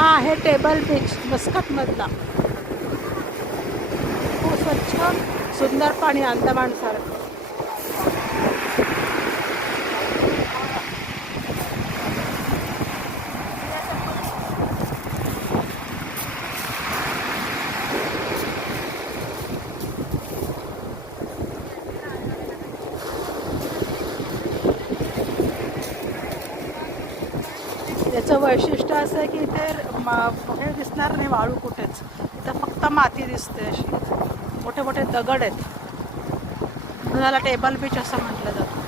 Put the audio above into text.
हा आहे table beach मस्कतमधला. खूप स्वच्छ सुंदर पाणी अंदमान सारखं. याचं वैशिष्ट्य असं आहे की इथे हे दिसणार नाही वाळू कुठेच. इथं फक्त माती दिसते अशी. मोठे मोठे दगड आहेत. त्याला टेबल बीच असं म्हटलं जातं.